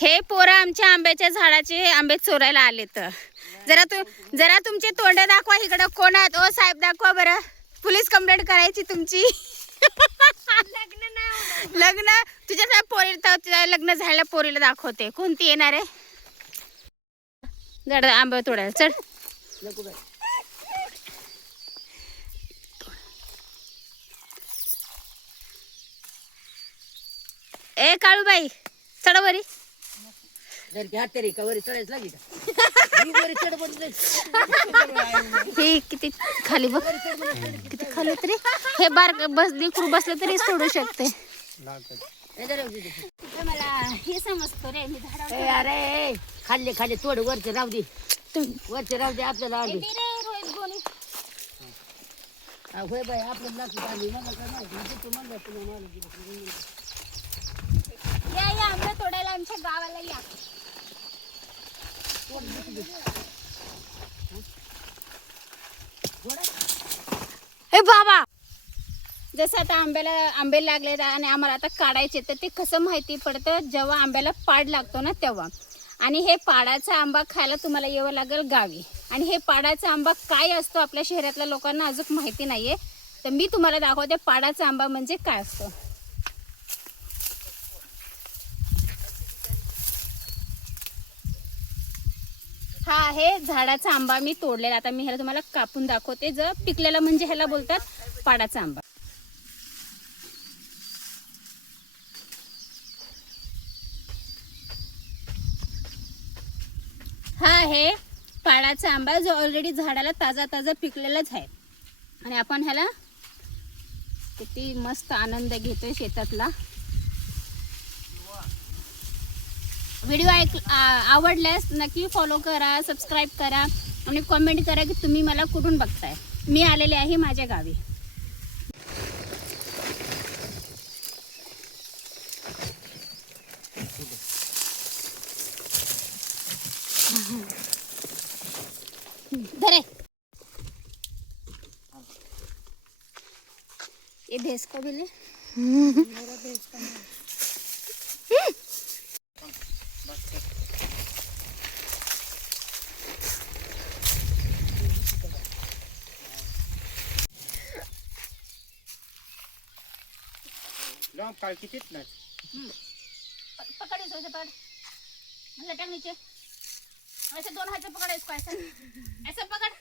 हे पोरं आमच्या आंब्याच्या झाडाचे आंबे चोरायला आले तर जरा तुमचे तोंड दाखवा इकडं. कोण आहेत? ओ साहेब दाखवा बरं. पोलीस कंप्लेंट करायची तुमची. लग्न तुझ्या पोरीला लग्न झालेल्या पोरीला दाखवते. कोणती येणार आहे? जड आंबा तोडायला चढ. ए काळूबाई चढ हे किती खाली बघ, किती खाली तरी हे बार बस लेकरू बसलं तरी सोडू शकते. मला हे समजतो रे मी झाड. अरे खाल्ले खाल्ले तोड वरचे राहू दे, वरचे राहू दे आपल्याला. होय बाई आपलं लक्षात आली मला काय माहिती म्हणलं तुला. या आंबे तोडायला आमच्या गावाला या. हे बाबा जसं आता आंबे लागले आणि आम्हाला आता काढायचे, तर ते कसं माहिती पडतं जेव्हा आंब्याला पाड लागतो ना तेव्हा. आणि हे पाडाचा आंबा खायला तुम्हाला यावं लागेल गावी. आणि हे पाडाचा आंबा काय असतो आपल्या शहरातल्या लोकांना अजून माहिती नाहीये, तर मी तुम्हाला दाखवते पाडाचा आंबा म्हणजे काय असतो. हा आहे झाडाचा आंबा मी तोडलेला. आता मी ह्याला तुम्हाला कापून दाखवते. जर पिकलेला म्हणजे ह्याला बोलतात पाडाचा आंबा. हा आहे पाडाचा आंबा जो ऑलरेडी झाडाला ताजा ताजा पिकलेलाच आहे. आणि आपण ह्याला किती मस्त आनंद घेतोय शेतातला. व्हिडिओ आवडल्यास नक्की फॉलो करा, सबस्क्राईब करा आणि कमेंट करा की तुम्ही मला कुठून बघताय. मी आलेले आहे माझ्या गावी. धरे ये भैंस को भी ले. मेरा भैंस का काल कितीत नाही पकड़ इसको, ऐसे पकड़, लटक नीचे. ऐसे दोनों हाथ से पकड़ इसको, ऐसे ऐसे पकड़,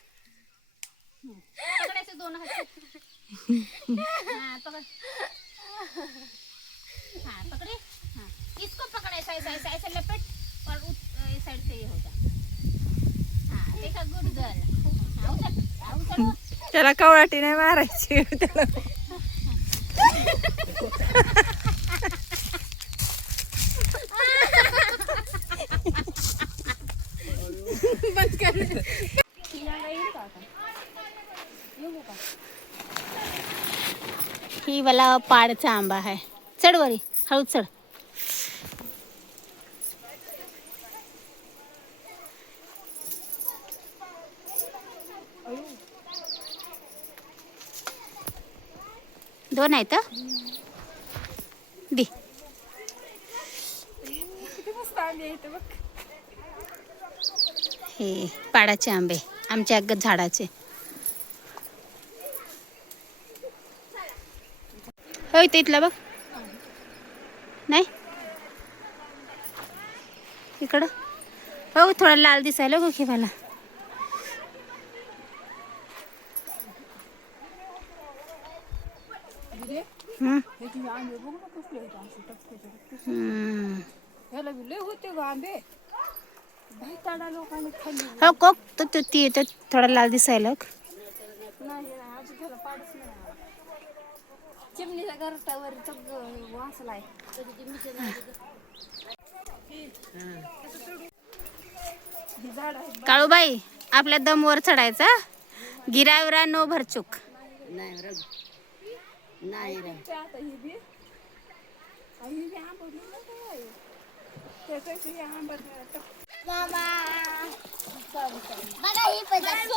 पकड़ ऐसे दोनों हाथ से. हाँ पकड़, हाँ पकड़े. हाँ इसको पकड़ ऐसा ऐसा ऐसा ऐसे लपेट और इस साइड से ये हो जा. हाँ देखा, गुड गर्ल. हाँ उतर. त्याला कवळाटी नाही मारायची त्याला. बंद कर. ही वाला पाडचा आंबा आहे. चढ वरी, हळू चढ. दोन आहेत दे. हे पाडाचे आंबे आमच्या झाडाचे. हो इथला बघ. नाही इकडं हो थोडा लाल दिसायला गो मला. हो कोक तर ती थोडा लाल दिसायला. चिमणीच्या घरावर वाचलाय. काळूबाई आपल्या दमवर चढायचा. गिराविरा नो भरचूक. नाही रे मामा बघा ही पद्धत.